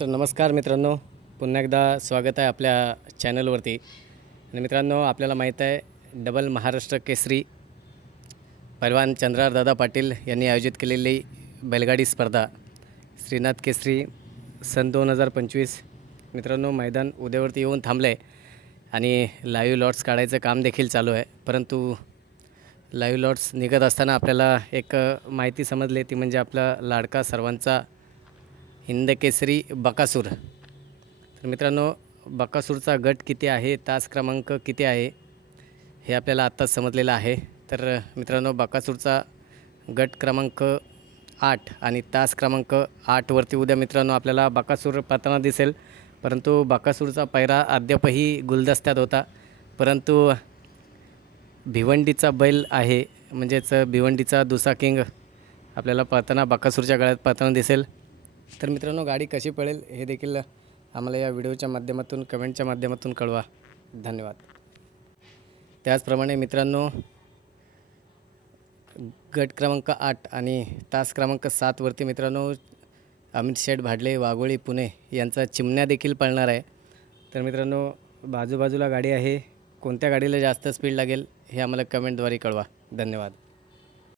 तर नमस्कार मित्रांनो. पुन्हा एकदा स्वागत आहे आपल्या चॅनलवरती. आणि मित्रांनो आपल्याला माहीत आहे डबल महाराष्ट्र केसरी पैलवान चंद्रारदादा पाटील यांनी आयोजित केलेली बैलगाडी स्पर्धा श्रीनाथ केसरी सन दोन हजार पंचवीस. मित्रांनो मैदान उद्यावरती येऊन थांबलं आहे आणि लाईव्ह लॉट्स काढायचं काम देखील चालू आहे. परंतु लाईव्ह लॉट्स निघत असताना आपल्याला एक माहिती समजली ती म्हणजे आपला लाडका सर्वांचा हिंदकेसरी बकासूर. तर मित्रांनो बकासूरचा गट किती आहे? तास क्रमांक किती आहे? हे आपल्याला आत्ताच समजलेलं आहे. तर मित्रांनो बकासूरचा गट क्रमांक आठ आणि तास क्रमांक आठवरती उद्या मित्रांनो आपल्याला बकासूर पाहताना दिसेल. परंतु बकासूरचा पैरा अद्यापही गुलदस्त्यात होता. परंतु भिवंडीचा बैल आहे. म्हणजेच भिवंडीचा दुसा किंग आपल्याला पाताना बाकासूरच्या गळ्यात पाताना दिसेल. तर मित्रांनो गाडी कशी पळेल हे देखील आम्हाला या व्हिडिओच्या माध्यमातून कमेंटच्या माध्यमातून कळवा. धन्यवाद. त्याचप्रमाणे मित्रांनो गट क्रमांक आठ आणि तास क्रमांक सातवरती मित्रांनो अमित शेठ भाडले वाघोळी पुणे यांचा चिमण्या देखील पळणार आहे. तर मित्रांनो बाजूबाजूला गाडी आहे. कोणत्या गाडीला जास्त स्पीड लागेल हे आम्हाला कमेंटद्वारे कळवा. धन्यवाद.